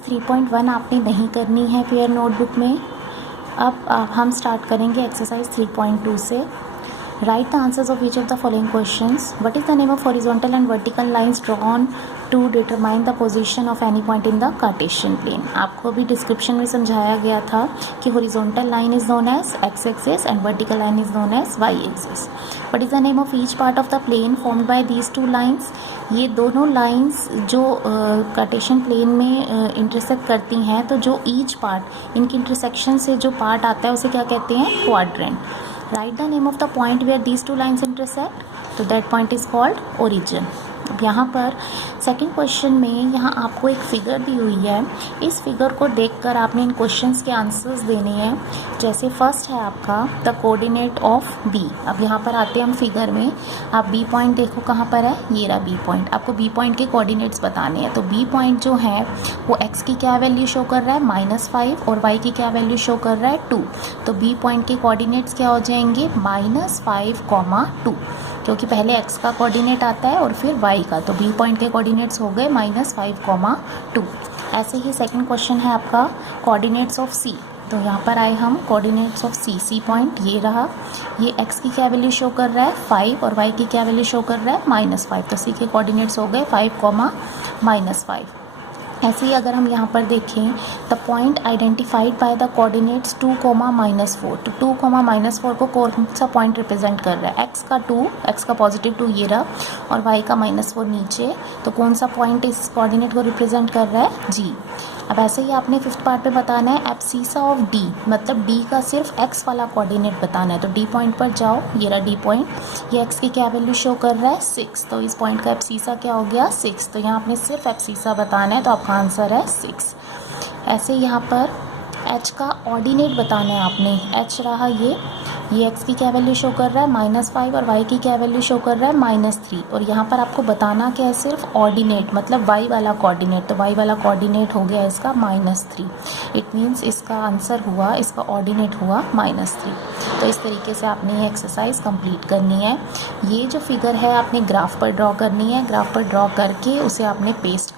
3.1 आपने नहीं करनी है पेयर नोटबुक में। अब हम स्टार्ट करेंगे एक्सरसाइज 3.2 से। Write the answers of each of the following questions. What is the name of horizontal and vertical lines drawn to determine the position of any point in the Cartesian plane. आपको भी description में समझाया गया था कि horizontal line is known as X axis and vertical line is known as Y axis. What is the name of each part of the plane formed by these two lines. ये दोनों lines जो Cartesian plane में intersect करती हैं, तो जो each part इनकी intersection से जो पार्ट आता है उसे क्या कहते हैं, quadrant. Right the name of the point where these two lines intersect, तो that point is called origin. अब यहाँ पर सेकंड क्वेश्चन में यहाँ आपको एक फिगर दी हुई है। इस फिगर को देखकर आपने इन क्वेश्चंस के आंसर्स देने हैं। जैसे फर्स्ट है आपका द कोऑर्डिनेट ऑफ बी। अब यहाँ पर आते हैं हम फिगर में। आप बी पॉइंट देखो कहाँ पर है, ये रहा बी पॉइंट। आपको बी पॉइंट के कोऑर्डिनेट्स बताने हैं। तो बी पॉइंट जो है वो एक्स की क्या वैल्यू शो कर रहा है, -5, और वाई की क्या वैल्यू शो कर रहा है, 2। तो बी पॉइंट के कोऑर्डिनेट्स क्या हो जाएंगे, -5, 2, क्योंकि पहले x का कोऑर्डिनेट आता है और फिर y का। तो b पॉइंट के कोऑर्डिनेट्स हो गए -5, 2। ऐसे ही सेकंड क्वेश्चन है आपका कोऑर्डिनेट्स ऑफ c। तो यहाँ पर आए हम कोऑर्डिनेट्स ऑफ c पॉइंट ये रहा। ये x की क्या वैल्यू शो कर रहा है, 5, और y की क्या वैल्यू शो कर रहा है, -5। तो c के कोऑर्डिनेट्स हो गए 5, -5। ऐसे ही अगर हम यहाँ पर देखें the point identified by the coordinates 2, -4। तो 2, -4 को कौन सा पॉइंट रिप्रेजेंट कर रहा है, x का 2, x का +2 ये रहा, और y का -4 नीचे। तो कौन सा पॉइंट इस कोऑर्डिनेट को रिप्रेजेंट कर रहा है, g। अब ऐसे ही आपने फिफ्थ पार्ट पे बताना है एब्सिसा ऑफ d, मतलब d का सिर्फ x वाला कोऑर्डिनेट बताना है। तो d पॉइंट पर जाओ, ये रहा d पॉइंट। ये x की क्या वैल्यू शो कर रहा है, 6। तो इस पॉइंट का एब्सिसा क्या हो गया, 6। तो यहाँ आपने सिर्फ एब्सिसा बताना है, तो आपका आंसर है 6। ऐसे यहाँ पर h का ऑर्डिनेट बताना है आपने। h रहा ये x की क्या वैल्यू शो कर रहा है, -5, और y की क्या वैल्यू शो कर रहा है, -3। और यहाँ पर आपको बताना क्या है, सिर्फ ऑर्डिनेट, मतलब y वाला कोऑर्डिनेट। तो y वाला कोऑर्डिनेट हो गया इसका -3। इट मीन्स इसका आंसर हुआ, इसका ऑर्डिनेट हुआ -3। तो इस तरीके से आपने ये एक्सरसाइज कंप्लीट करनी है। ये जो फिगर है आपने ग्राफ पर ड्रॉ करनी है। ग्राफ पर ड्रॉ करके उसे आपने पेस्ट